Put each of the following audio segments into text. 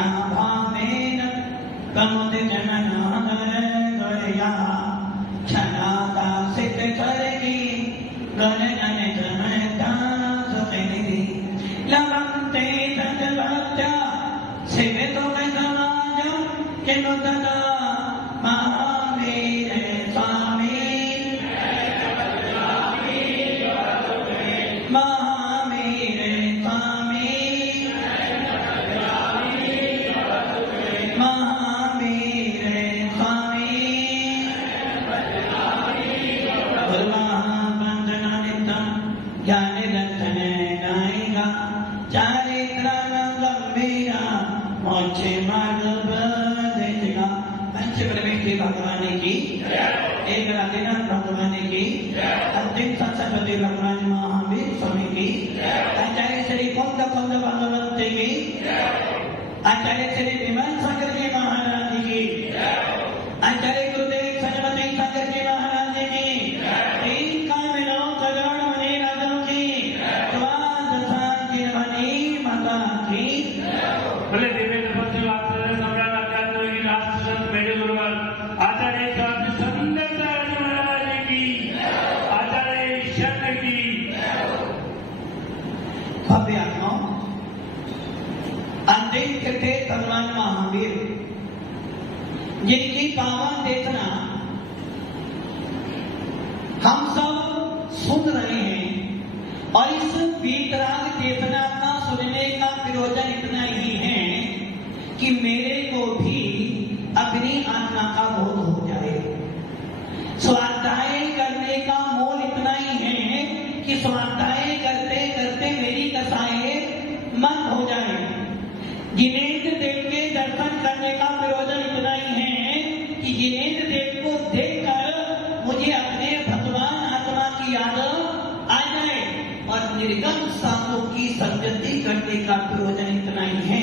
क्या भावेन कमुद जनन गया छनाता सित स्वर्गी गण जन जनता सफेदी लवंते सतभक्त्या सेवितो में समाजम किनुतदा महावीर स्वामी महावीर स्वामी महावीर स्वामी गुरुमहावंदना नित्यं ज्ञान दर्शन नायिका चारित्रान गंभीरा मोक्षे मार्ग देशिका पंचप्रमेश्वरी भगवान की एक राधिनाथ भगवान की अंतिम सरस्वती भगवान महावीर स्वामी की आचार्य श्री कुंद कुंद भगवंत की आचार्य श्री विमान सागर जी महाराज की आचार्य गुरुदेव सरस्वती सागर जी महाराज की तीन कामिनों करोड़ मणि राजों की द्वादशा गिरवनी माता की भले देवेंद्र पश्चिम आचार्य सम्राट आचार्य की राष्ट्र मेरे गुरुवर आचार्य स्वामी सुंदरदास महाराज की आचार्य शरण की भव्य आत्मा अंतिम कृत्य भगवान महावीर जिनकी पावन देशना हम सब सुन रहे हैं और इस वीतराग चेतना का सुनने का प्रयोजन इतना ही है कि मेरे को भी अपनी आत्मा का बोध हो जाए। स्वाध्याय करने का मोल इतना ही है कि स्वाध्याय करते करते मेरी दशाएं मन हो जाए। जिनेन्द्र देव के दर्शन करने का प्रयोजन इतना ही है कि जिनेन्द्र देव को देखकर मुझे अपने भगवान आत्मा की याद आ जाए और निर्गम साधु की संगति करने का प्रयोजन इतना ही है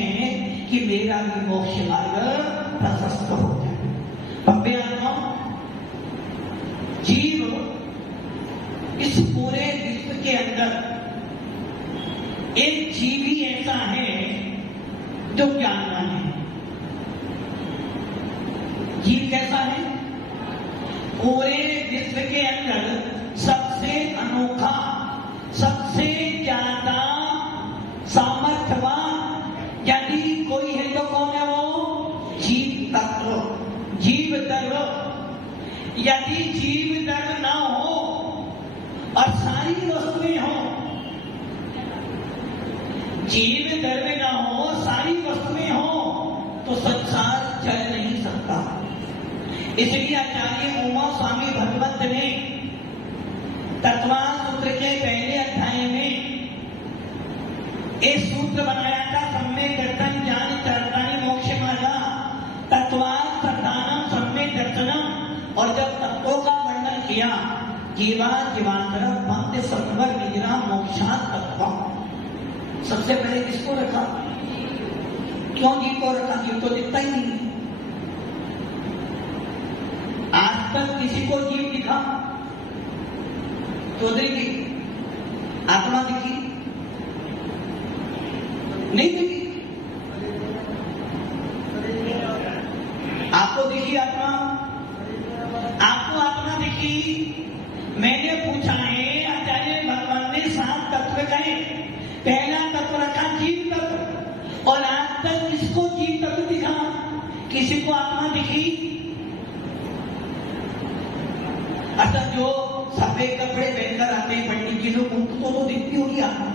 कि मेरा भी मोक्ष मार्ग प्रशस्त हो जाए। भव्य आत्मा जीव इस पूरे विश्व के अंदर एक जीव ही ऐसा है जो ज्ञानवान है। जीव कैसा है? पूरे विश्व के अंदर सबसे अनोखा, सबसे ज्यादा सामर्थ्यवान यदि कोई है तो कौन है वो? जीव तत्व, जीव तत्व। यदि जीव तत्व ना हो और सारी वस्तुएं हो, जीव तत्व ना हो, सारी वस्तुएं हो तो संसार चल नहीं सकता। इसलिए आचार्य उमा स्वामी भगवत ने तत्वान सूत्र के पहले अध्याय में एक सूत्र बनाया था, सम्यक दर्शन ज्ञान चरतानि मोक्ष मार्गा तत्वान प्रधानम सम्यक दर्शनम। और जब तत्वों का वर्णन किया, जीवा जीवांतर बंध सत्वर निजरा मोक्षात तत्व, सबसे पहले किसको रखा? क्यों जीव को रखा? जीव तो दिखता ही नहीं। आज तक किसी को जीव दिखा? चौधरी की आत्मा दिखी? नहीं दिखी। आपको दिखी आत्मा? आपको आत्मा दिखी? मैंने पूछा है, आचार्य भगवान ने 7 तत्व कहे, पहला तत्व रखा जीव तत्व, और आज तक किसको जीव तत्व दिखा? किसी को आत्मा दिखी? अच्छा, जो सफेद कपड़े पहनकर आते हैं पंडित जी लोग, उनको तो दिखती होगी आत्मा,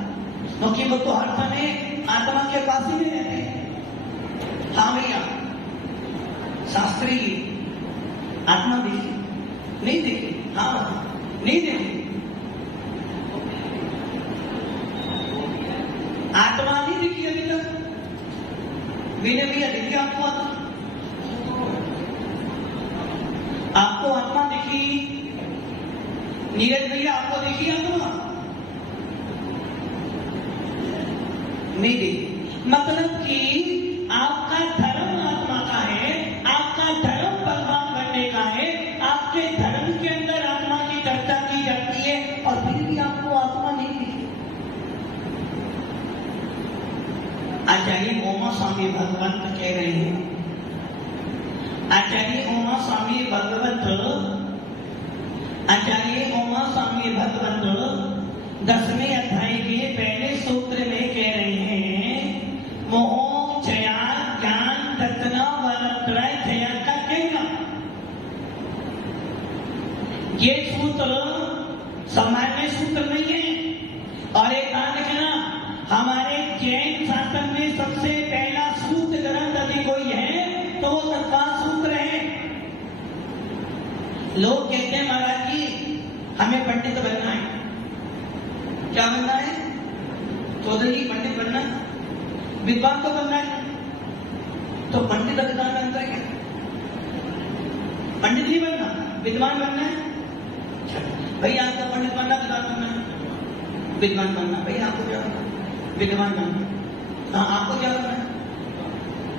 क्योंकि वो तो हर समय आत्मा के पास ही में रहते हैं। हाँ भैया, शास्त्री आत्मा देखी? नहीं देखी। हाँ, नहीं देखी। आत्मा नहीं दिखी अभी तक। विनय भैया दिखी आपको आत्मा? आपको आत्मा दिखी? नीरज भैया आपको देखी आत्मा? नहीं देखी। मतलब कि आपका धर्म आत्मा का है, आपका धर्म भगवान बनने का है, आपके धर्म के अंदर आत्मा की चर्चा की जाती है और फिर भी आपको आत्मा नहीं दिखी। आचार्य उमा स्वामी भगवत कह रहे हैं, आचार्य उमा स्वामी भगवत 10वें अध्याय के पहले सूत्र में कह रहे हैं, मोह क्षया ज्ञान रत्ना वरत्रय क्षया का कहना। ये सूत्र सामान्य सूत्र नहीं है। और एक कहा देखना, हमारे जैन शासन में सबसे पहला सूत्र ग्रंथ यदि कोई है तो वो तत्काल सूत्र है। लोग कहते हैं महाराज जी हमें पंडित बनना है। क्या बनना है? चौधरी पंडित बनना है, विद्वान को बनना है। तो पंडित विद्वान में अंतर क्या? पंडित नहीं बनना, विद्वान बनना है। भैया आपको पंडित बनना, विद्वान बनना है। विद्वान बनना भैया आपको क्या बनना? विद्वान बनना। हाँ आपको क्या बनना है?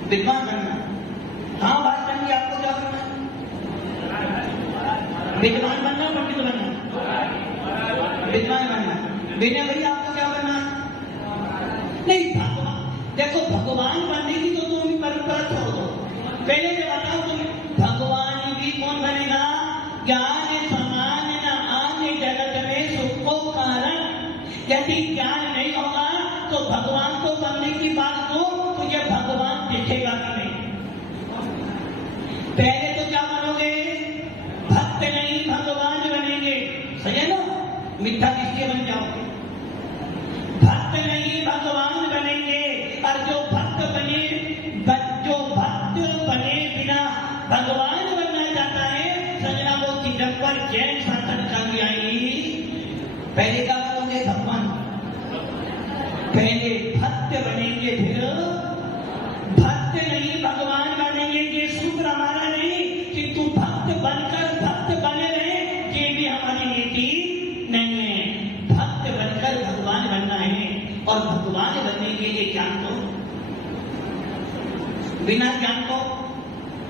विद्वान बनना। हाँ बात करनी, आपको क्या बनना है? विद्वान बनना, पंडित बनना, विद्वान बनना। विनय भैया आपको क्या बनना है? नहीं भगवान, देखो भगवान बनने की तो तुम परंपरा छोड़ दो। पहले जो बताओ तुम भगवान भी कौन बनेगा? ज्ञान समान न आने जगत में सुख को कारण। यदि ज्ञान नहीं होगा तो भगवान को बनने की बात को तुझे भगवान दिखेगा कि नहीं। पहले तो क्या बनोगे? भक्त नहीं भगवान बनेंगे। सही है ना? मिथ्या किसके बन जाओगे? भक्त नहीं भगवान बनेंगे। और जो भक्त बने बिना भगवान बनना चाहता है, सजना वो जब पर जैन शासन कर आएगी, पहले क्या बनोगे? भगवान। पहले भक्त बनेंगे, फिर भक्त नहीं भगवान बनेंगे। ये सूत्र हमारा नहीं कि तू भक्त बनकर भक्त बने रहे, ये भी हमारी नीति नहीं है। भक्त बनकर भगवान बनना है। और भगवान बनने के लिए ज्ञान को, बिना ज्ञान को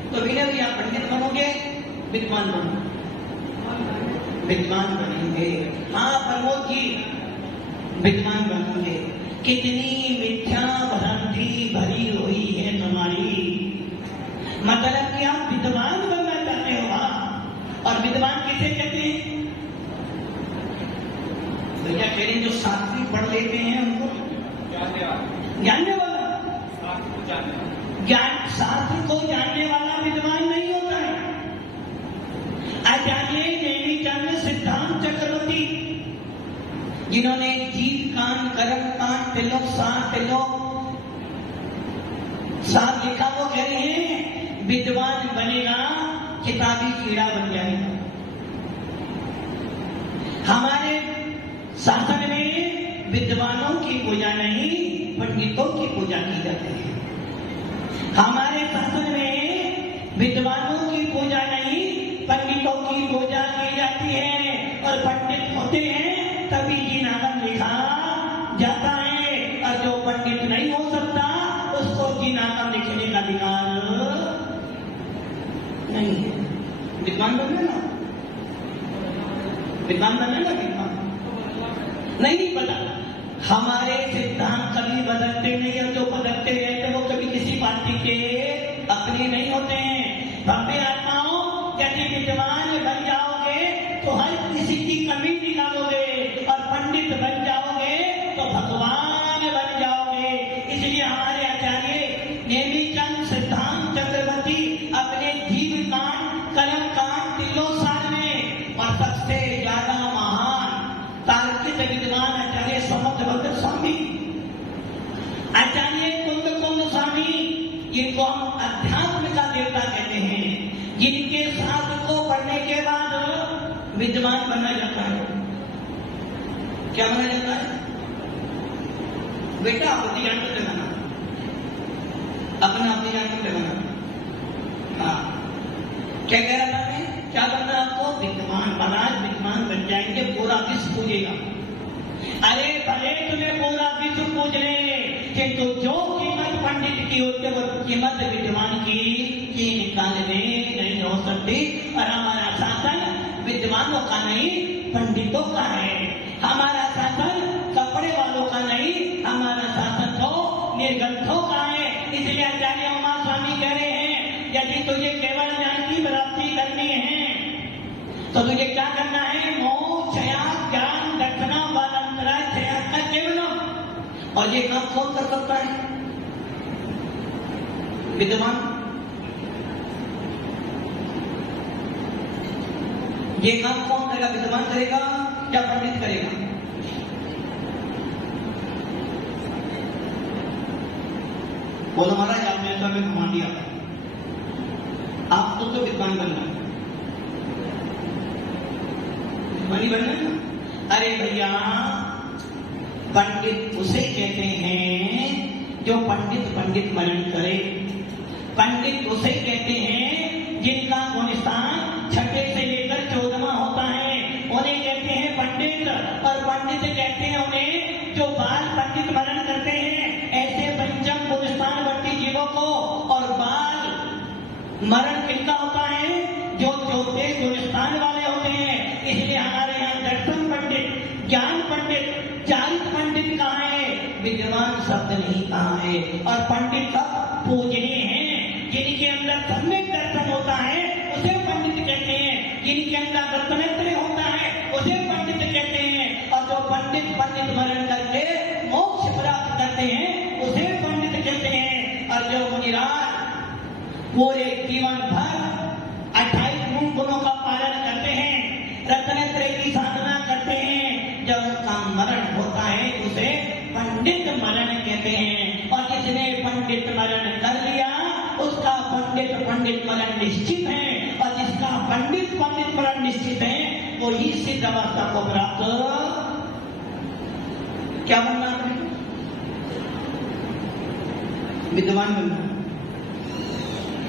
तो बिना भी आप पंडित बनोगे, विद्वान बनोगे, विद्वान बनेंगे। हाँ प्रमोद जी विद्वान बनेंगे। कितनी मिथ्या भ्रांति भरी हुई है तुम्हारी। मतलब कि आप विद्वान बनना चाहते हो। और विद्वान किसे कहते हैं? भैया कह रहे जो शास्त्री पढ़ लेते हैं उनको जानने वाला। ज्ञान शास्त्र को जानने वाला विद्वान नहीं होता है। आचार्य नेमिचंद सिद्धांत चक्रवर्ती, जिन्होंने जीव कान कर्म कान तिलोक सात लिखा, वो कह रहे हैं विद्वान बनेगा किताबी कीड़ा बन जाएगा। हमारे शासन में विद्वानों की पूजा नहीं, पंडितों की पूजा की जाती है। हमारे शासन में विद्वानों की पूजा नहीं, पंडितों की पूजा की जाती है। और पंडित होते हैं तभी जी नाम लिखा जाता है। और जो पंडित नहीं हो सकता उसको जी नाम लिखने का अधिकार नहीं है। विद्वान बनना ना, विद्वान बनना ना, विद्वान नहीं पता। हमारे सिद्धांत कभी बदलते नहीं, और जो बदलते रहते वो कभी किसी पार्टी के अपने नहीं होते हैं। भव्य आत्माओं, यदि विद्वान बन जाओगे तो हर किसी की कमी निकालोगे, और पंडित बन जाओगे तो भगवान बन जाओगे। इसलिए हमारे आचार्य नेमिचंद सिद्धांत चक्रवर्ती अपने जीव कांड कर्म कांड तीनों साल में, और सबसे ज्यादा महान तार्किक विद्वान आचार्य समुद्रभद्र स्वामी, आचार्य कुंद स्वामी, जिनको हम अध्यात्म का देवता कहते हैं, जिनके शास्त्र को पढ़ने के बाद विद्वान बनना जाता है। क्या बना जाता है? बेटा अपनी ज्ञान को लगाना, अपनी ज्ञान को लगाना। हाँ क्या कह रहा था मैं? क्या बनना आपको? विद्वान। महाराज विद्वान बन जाएंगे, पूरा विश्व पूजेगा। अरे भले तुम्हें पूरा विश्व पूज ले, किंतु जो कीमत पंडित की होती है वो कीमत विद्वान की निकाल में नहीं हो सकती। और हमारा शासन विद्वानों का नहीं, पंडितों का है। हमारा शासन कपड़े वालों का नहीं, हमारा शासन तो निर्ग्रंथों का है। इसलिए आचार्य उमा स्वामी कह रहे हैं यदि तुझे केवल ज्ञान की प्राप्ति करनी है तो तुझे क्या करना है? मोक्षया ज्ञान दक्षिणा वानंतरा क्षया का केवलम। और ये काम कौन कर सकता है? विद्वान। ये काम कौन करेगा? विद्वान करेगा या पंडित करेगा? बोलो महाराज आपने तो हमें घुमा दिया, आप तो विद्वान बनना, विद्वानी बनना ना। अरे भैया, पंडित उसे कहते हैं जो पंडित मनन करे। पंडित उसे कहते हैं जिनका गुणस्थान छठे से लेकर 14वां होता है, उन्हें कहते हैं पंडित। और पंडित कहते हैं उन्हें जो बाल पंडित मनन करते हैं, ऐसे पंचम गुणस्थानवर्ती जीवों को। और बाल मरण किनका होता है? जो चौथे गुणस्थान वाले होते हैं। इसलिए हमारे यहाँ दर्शन पंडित, ज्ञान पंडित, चारित पंडित कहाँ है? विद्वान शब्द नहीं कहाँ है। और पंडित का पूजनीय है। जिनके अंदर सम्यक दर्शन होता है उसे पंडित कहते हैं। जिनके अंदर रत्नेत्र होता है उसे पंडित कहते हैं। और जो पंडित मरण करके मोक्ष प्राप्त करते हैं उसे पंडित कहते हैं। और जो मुनिराज पूरे जीवन भर 28 गुणों का पालन करते हैं, रत्नेत्र की साधना करते हैं, जब उनका मरण होता है उसे पंडित मरण कहते हैं। और जिसने पंडित मरण कर लिया उसका पंडित मरण निश्चित है। और जिसका पंडित मरण निश्चित है वो ही सिद्ध अवस्था को प्राप्त क्या बनना है? विद्वान बनना।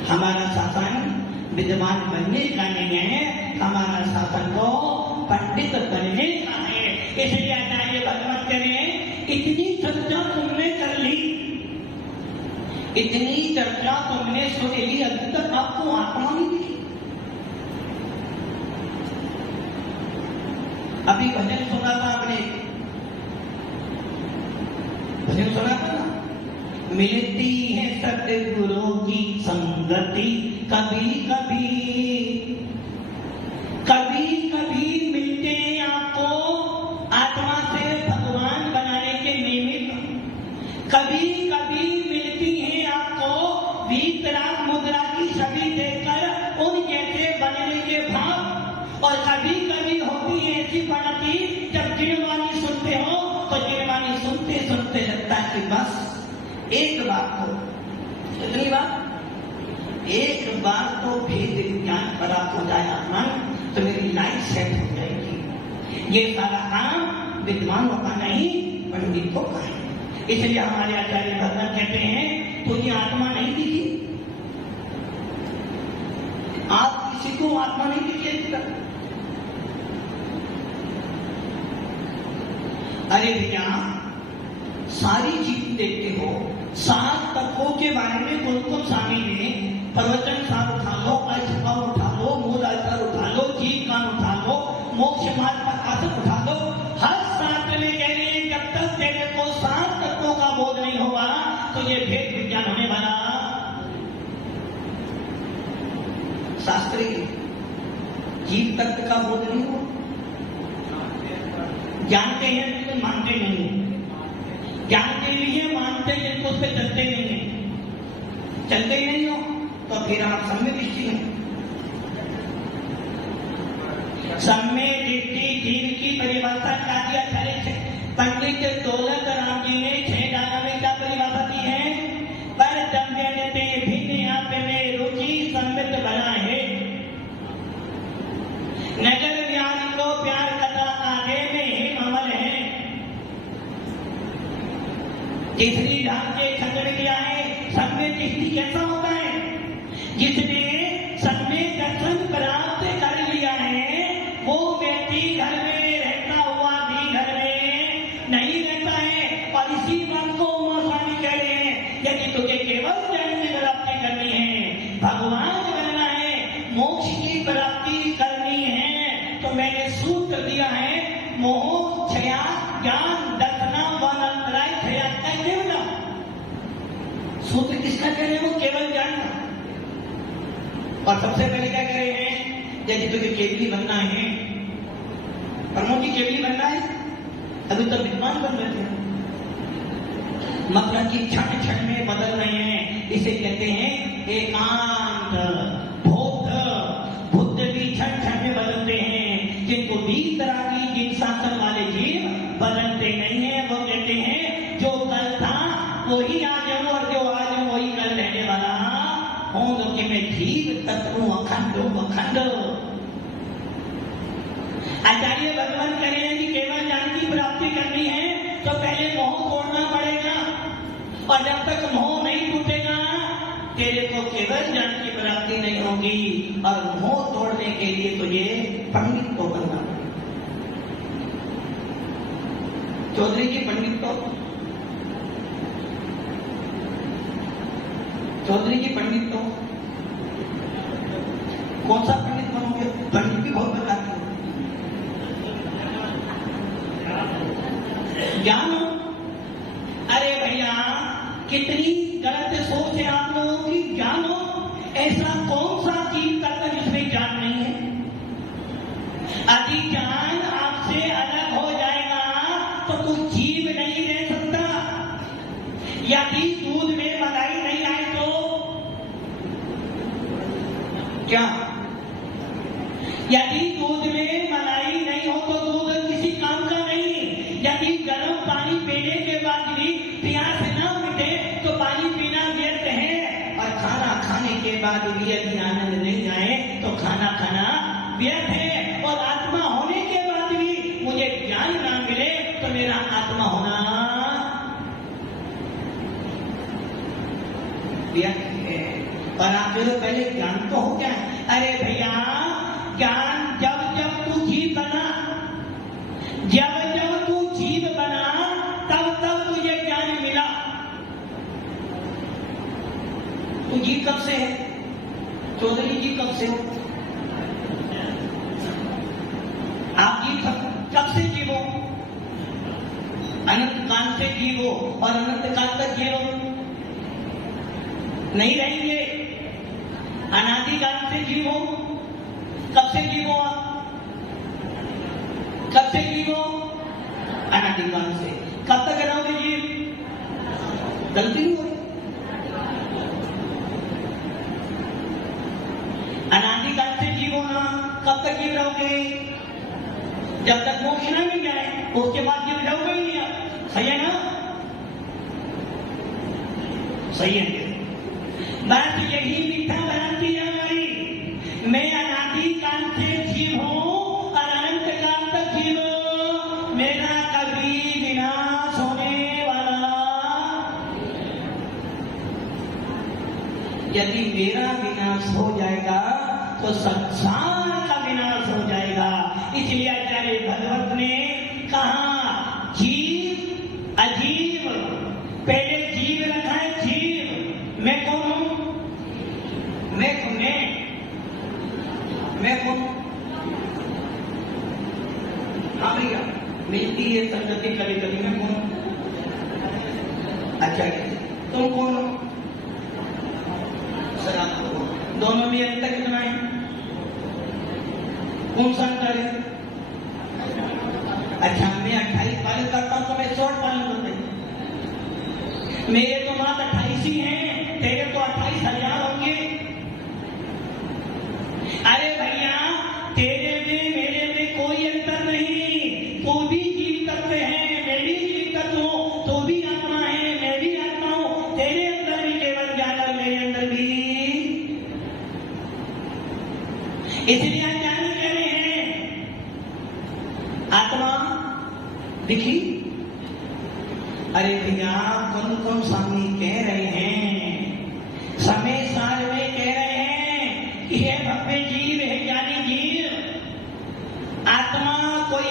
हमारा शासन विद्वान बनने का नहीं है, हमारा शासन को पंडित बनने का है। इसलिए आचार्य भगवत ने इतनी चर्चा तुमने कर ली, इतनी चर्चा तुमने सुन ली, अभी तक आपको आत्मा नहीं दिखी। अभी भजन सुना था आपने, भजन सुना था ना? मिलती है सतगुरु की संगति कभी कभी मिलते हैं आपको आत्मा से भगवान बनाने के निमित्त। कभी मिलती है आपको वीतराग मुद्रा की छवि देखकर उन जैसे बनने के भाव। और कभी होती है ऐसी बनती जब जिनवानी सुनते हो तो जिनवानी सुनते लगता है कि बस एक बात हो, कितनी बात? एक बार तो भेद विज्ञान प्राप्त हो जाए आत्मा तो मेरी लाइफ सेट हो जाएगी। ये सारा काम विद्वानों का नहीं, पंडितों का है। इसलिए हमारे आचार्य भगवान कहते हैं तुझे आत्मा नहीं दिखी, आप किसी को आत्मा नहीं दिखी अभी तक। अरे भैया, सारी चीज देखते हो, 7 तत्वों के बारे में कुल स्वामी ने प्रवचन सार उठा लो, अष्टका उठा लो, मूल आधार उठा लो, जीव कान उठा लो, मोक्ष मार्ग प्रकाशक उठा लो। हर शास्त्र में कह रहे हैं जब तक तेरे को 7 तत्वों का बोध नहीं होगा तो ये भेद विज्ञान होने वाला। शास्त्री जीव तत्व का बोध नहीं हो, जानते हैं लेकिन मानते नहीं, जानते नहीं है मानते जिनको उस पर चलते नहीं है। चलते ही नहीं हो तो फिर आप सम्य दृष्टि हैं। सम्य दृष्टि जीव की परिभाषा क्या दिया? पंडित दौलत राम जी ने 6 दाना में क्या परिभाषा दी है? पर दम्यते भिन्न आप में रुचि सम्मित बना है। नगर ज्ञान को प्यार कथा आगे में ही अमल है। तीसरी ढांचे खंड में क्या है? सम्य दृष्टि कैसा होता है? जिसने सम्य दर्शन प्राप्त कर लिया है वो व्यक्ति घर में रहता हुआ भी घर में नहीं रहता है। और इसी बात को उमा स्वामी कह रहे हैं यदि तुझे केवल ज्ञान की प्राप्ति करनी है, भगवान बनना है, मोक्ष की प्राप्ति करनी है तो मैंने सूत्र दिया है मोह क्षया ज्ञान दर्शना वनंतराय क्षया का केवलम। सूत्र किसका कह रहे हैं? वो केवल ज्ञान का। और सबसे पहले क्या कह रहे हैं? यदि तुझे केवली बनना है, प्रमोद जी केवली बनना है, अभी तो विद्वान बन रहे हैं, मतलब कि क्षण क्षण में बदल रहे हैं। इसे कहते हैं एकांत बौद्ध। बुद्ध भी क्षण क्षण में बदलते हैं, जिनको 20 तरह की जिन शासन वाले जीव बदलते नहीं है। वो कहते हैं जो कल था वही आज हूं, और जो आज हूं वही कल रहने वाला हूं। कि मैं जीव तत्व अखंड अखंड। आचार्य भगवान कह रहे हैं कि केवल ज्ञान की प्राप्ति करनी है तो पहले मोह तोड़ना पड़ेगा, और जब तक मोह नहीं टूटेगा तेरे को केवल ज्ञान की प्राप्ति नहीं होगी। और मोह तोड़ने के लिए तुझे पंडित को बनना पड़ेगा। चौधरी जी पंडित तो, चौधरी जी पंडित तो कौन सा पंडित बनोगे? पंडित भी बहुत प्रकार के ज्ञान। अरे भैया कितनी गलत सोच है आप लोगों की। ज्ञान हो, ऐसा कौन सा जीव करता जिसमें ज्ञान नहीं है? यदि ज्ञान आपसे अलग हो जाएगा तो कुछ जीव नहीं रह सकता। यदि दूध में मलाई नहीं आए तो क्या? यदि दूध में मलाई नहीं हो तो दूध किसी काम का नहीं। यदि गर्म पानी पीने के बाद भी प्यास न मिटे तो पानी पीना व्यर्थ है। और खाना खाने के बाद भी यदि आनंद नहीं जाए तो खाना खाना व्यर्थ है। और आत्मा होने के बाद भी मुझे ज्ञान ना मिले तो मेरा आत्मा होना व्यर्थ है। और आप जो पहले ज्ञान तो हो गया। अरे भैया ज्ञान जब जब तू जीव बना, जब जब तू जीव बना तब तब तुझे ज्ञान मिला। तू जीव कब से है? चौधरी जी कब से हो? आप जीव कब से जीवो? अनंत काल से जीवो, और अनंत काल तक जीवो नहीं रहेंगे। अनादिकाल से जीवो। कब से जीवो आप? कब से जीवो? अनादिकाल से। कब तक रहोगे जीव? गलती नहीं हो रही। अनादिकाल से जीवो ना, कब तक जीव रहोगे? जब तक मोक्ष न मिल जाए उसके बाद जीव रहोगे ही नहीं आप। सही है ना? सही है। बात यही मीठा भराती है हमारी। मैं अनादिकाल से जीव हूं और अनंत काल तक जीव। मेरा कभी विनाश होने वाला। यदि मेरा विनाश हो जाएगा तो संसार का विनाश हो जाएगा। इसलिए आचार्य भगवत ने कहा जीव अजीव। पहले जीव रखा है जीव। मैं कौन हूं? मैं कौन? हाँ भैया मिलती है संगति कभी कभी। मैं कौन? अच्छा तुम कौन हो? सर आप दोनों में अंतर कितना है? कौन सा अंतर है? अच्छा मैं 28 पालन करता हूं तो मैं 16 पालन करता हूं। मेरे तो मात 28 ही हैं, तेरे तो 28,000 होंगे। अरे भैया तेरे में मेरे में कोई अंतर नहीं। तो भी जीव तत्व है, मैं भी जीव तत्व हूं। तो भी आत्मा है, मैं भी आत्मा हूं। तेरे अंदर भी केवल ज्ञान और मेरे अंदर भी। इसलिए आचार्य कह रहे हैं आत्मा दिखी। अरे भैया कौन कौन स्वामी कह रहे हैं, समय सार में कह रहे हैं कि हे भव्य जीव है ज्ञानी जीव। आत्मा कोई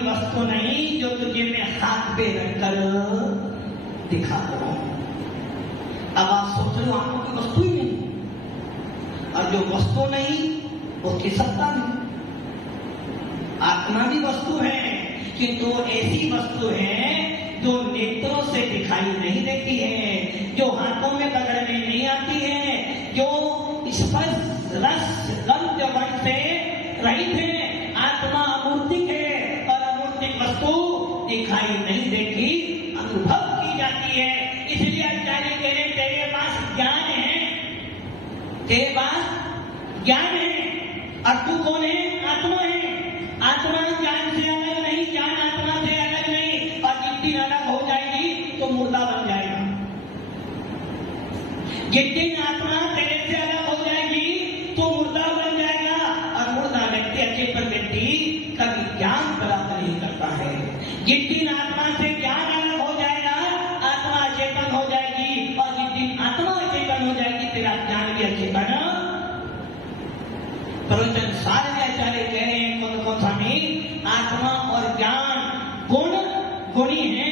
वस्तु नहीं जो तुझे मैं हाथ पे रखकर दिखा दो। अब आप सोच रहे हो आत्मा कोई वस्तु ही नहीं, और जो वस्तु नहीं उसकी सत्ता नहीं। आत्मा भी वस्तु है किंतु ऐसी वस्तु है जो दिखाई नहीं देती है, जो हाथों में पकड़ने नहीं आती है, जो स्पर्श रस गंध वर्ण से रहित है। आत्मा अमूर्तिक है और अमूर्तिक वस्तु दिखाई नहीं देती, अनुभव की जाती है। इसलिए आचार्य कह रहे तेरे पास ज्ञान है, तेरे पास ज्ञान है, और तू कौन है? आत्मा है। आत्मा ज्ञान से अलग नहीं, ज्ञान आत्मा से अलग नहीं। और जिस दिन अलग हो जाएगी तो मुर्दा बन जाएगा। जिस दिन आत्मा तेरे से अलग हो जाएगी तो मुर्दा बन जाएगा। और मुर्दा व्यक्ति, अचेतन व्यक्ति कभी ज्ञान प्राप्त नहीं करता है। जिस दिन आत्मा से ज्ञान अलग हो जाएगा, आत्मा अचेतन हो जाएगी। और जिस दिन आत्मा अचेतन हो जाएगी, तेरा ज्ञान भी अचेतन। प्रवचन सार में आचार्य कह रहे हैं कौन कौन स्वामी, आत्मा और ज्ञान गुण गुणी है।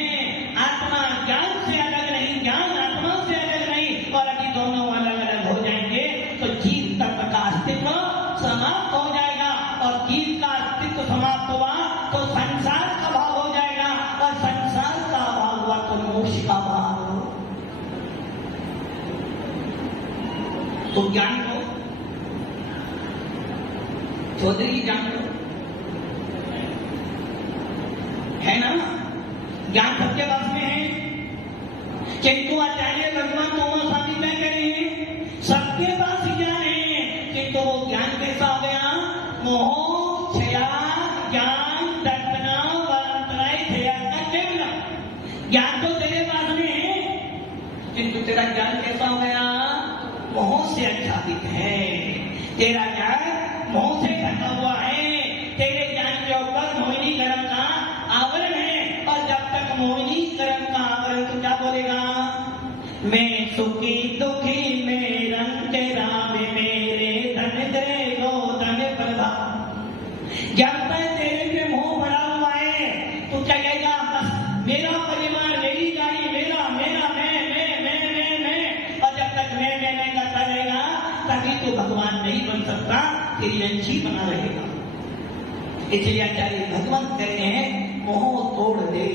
आत्मा ज्ञान से अलग नहीं, ज्ञान आत्मा से अलग नहीं। और यदि दोनों अलग अलग हो जाएंगे तो जीव तत्व का अस्तित्व समाप्त हो जाएगा। और जीव का अस्तित्व समाप्त हुआ तो संसार का भाव हो जाएगा। और संसार का भाव हुआ तो मोक्ष का भाव। तो ज्ञान को चौधरी ज्ञान है ना, ज्ञान सबके पास में है। किंतु आचार्य भगवान तोमा स्वामी क्या कह रहे हैं? सबके पास ज्ञान है, किंतु वो ज्ञान कैसा हो गया? मोह क्षया ज्ञान दर्पणा वंतराय क्षया का केवल ज्ञान तो तेरे पास में है, किंतु तेरा ज्ञान कैसा हो गया? मोह से आच्छादित है। तेरा ज्ञान मोह से ढका हुआ है। तेरे ज्ञान के ऊपर मोहिनी कर्म का आवरण है। और जब तक मोहिनी कर्म का आवरण, तो क्या बोलेगा? मैं सुखी दुखी में रंग राम मेरे धन दे गो धन प्रभा। जब तक तेरे पे मोह भरा हुआ है तो क्या कहेगा? बस मेरा परिवार, मेरी गाड़ी, मेरा मेरा मैं। और जब तक मैं करता रहेगा तभी तो भगवान नहीं बन सकता, तेरी अंशी बना रहेगा। इसलिए आचार्य भगवान कहते हैं मोह तोड़ दे।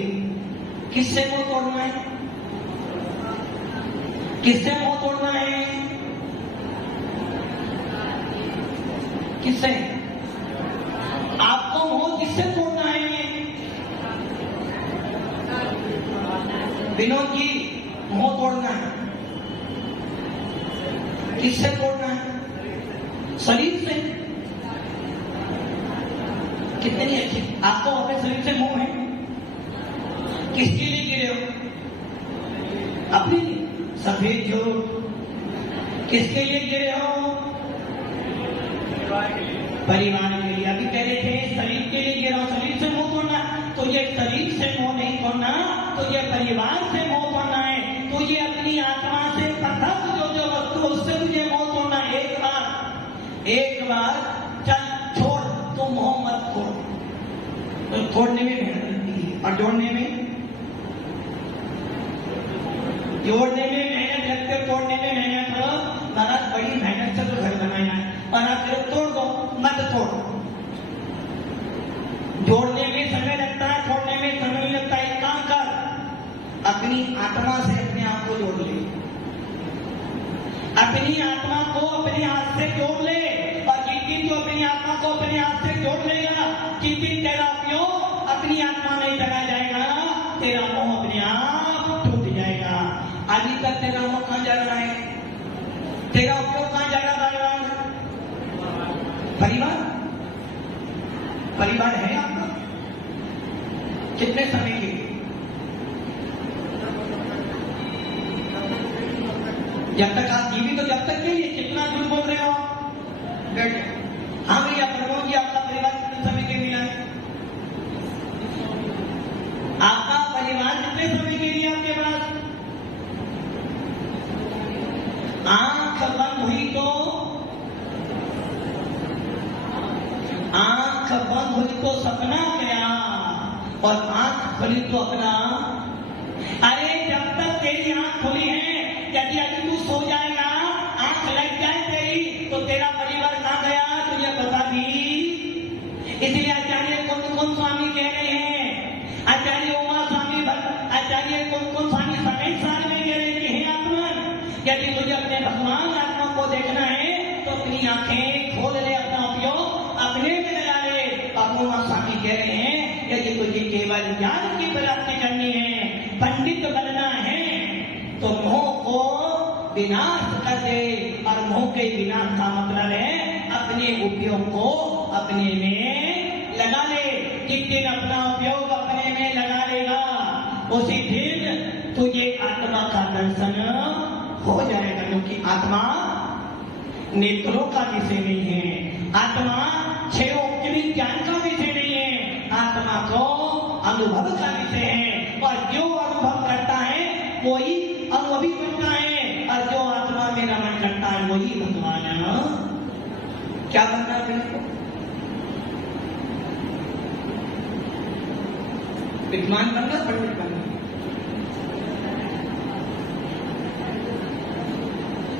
किससे मोह तोड़ना है? किससे मोह तोड़ना है? किससे? आपको मोह किससे तोड़ना है? विनोद जी, मोह तोड़ना है किससे तोड़ना है? शरीर से। कितनी अच्छी आपको अपने शरीर से मोह है। किसके लिए गिरे हो? अपने लिए। सफेद झूठ। किसके लिए गिरे हो? परिवार के लिए। अभी कह रहे थे शरीर के लिए गिरा हो, शरीर से मोह तोड़ना। तो ये शरीर से मोह नहीं तोड़ना, तो ये परिवार से मोह तोड़ना है। तो ये अपनी आत्मा से पृथक जो वस्तु, उससे मुझे मोह तोड़ना। एक बार चल छोड़, तो मोह मत छोड़। तो छोड़ने में मेहनत लगती है और जोड़ने में मेहनत लगती, तोड़ने में मेहनत। महाराज बड़ी मेहनत से तो घर बनाया है और आप तोड़ दो, मत तोड़। जोड़ने में समय लगता है, छोड़ने में समय नहीं लगता है। काम कर, अपनी आत्मा से अपने आप को जोड़ ले। अपनी आत्मा को अपने हाथ से जोड़ ले। और जिस दिन तो अपनी आत्मा को अपने हाथ से जोड़ लेगा, जिस दिन तेरा उपयोग अपनी आत्मा में चला जाएगा, तेरा मोह अपने आप टूट जाएगा। अभी तक तेरा मोह कहां जा रहा है? तेरा उपयोग कहां जा रहा है? परिवार। परिवार है आपका? कितने समय के? जब तक आप जीवित हो, जब तक के लिए। कितना झूठ बोल रहे हो आप? हाँ भैया प्रमोद जी, आपका परिवार कितने समय के मिला है? आपका परिवार कितने समय के लिए आपके पास? आंख बंद हुई तो सपना गया, और आंख खुली तो अपना। अरे जब तक तेरी आंख खुली है, यदि अभी तू सो जाएगा, आंख लग जाए तेरी, तो तेरा परिवार कहां गया तुझे पता भी। इसलिए आचार्य कौन स्वामी कह रहे हैं, आचार्य उमा स्वामी, आचार्य कौन स्वामी समय यदि तुझे अपने भगवान आत्मा को देखना है तो अपनी आंखें खोल ले, अपना उपयोग अपने में लगा ले। बाबू माँ स्वामी कह रहे हैं यदि तुझे केवल ज्ञान की प्राप्ति करनी है, पंडित बनना है, तो मोह को विनाश कर दे। और मोह के विनाश का मतलब है अपने उपयोग को अपने में लगा ले। जिस दिन अपना उपयोग अपने में लगा लेगा उसी दिन तुझे आत्मा का दर्शन हो जाएगा, क्योंकि आत्मा नेत्रों का विषय नहीं है, आत्मा छह औपचारिक ज्ञान का विषय नहीं है, आत्मा तो अनुभव का विषय है। और जो अनुभव करता है वही अनुभवी बनता है, और जो आत्मा में रमण करता है वही भगवान। क्या बनना है? विद्वान बनना, पंडित बनना?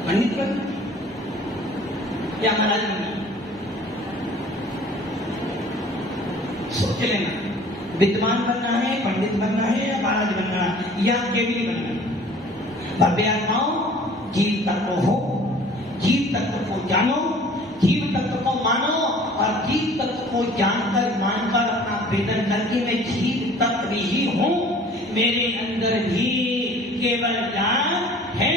पंडित बनना या महाराज बनना? सोच लेना, विद्वान बनना है, पंडित बनना है या महाराज बनना है या केवली बनना है। भव्य आत्माओं, जीव तत्व हो, जीव तत्व को जानो, जीव तत्व को मानो, और जीव तत्व को जानकर मानकर अपना वेदन करके मैं जीव तत्व ही हूँ, मेरे अंदर भी केवल ज्ञान है,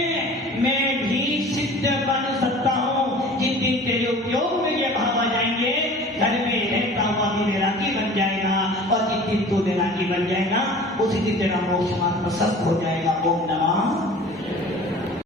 मैं भी सिद्ध बन सकता हूँ। जिस दिन तेरे उपयोग में ये भाव आ जाएंगे, घर में रहता हुआ भी वैरागी बन जाएगा, और जिस दिन तू वैरागी बन जाएगा उसी दिन तेरा मोक्ष मार्ग प्रशस्त हो जाएगा। ओम नमः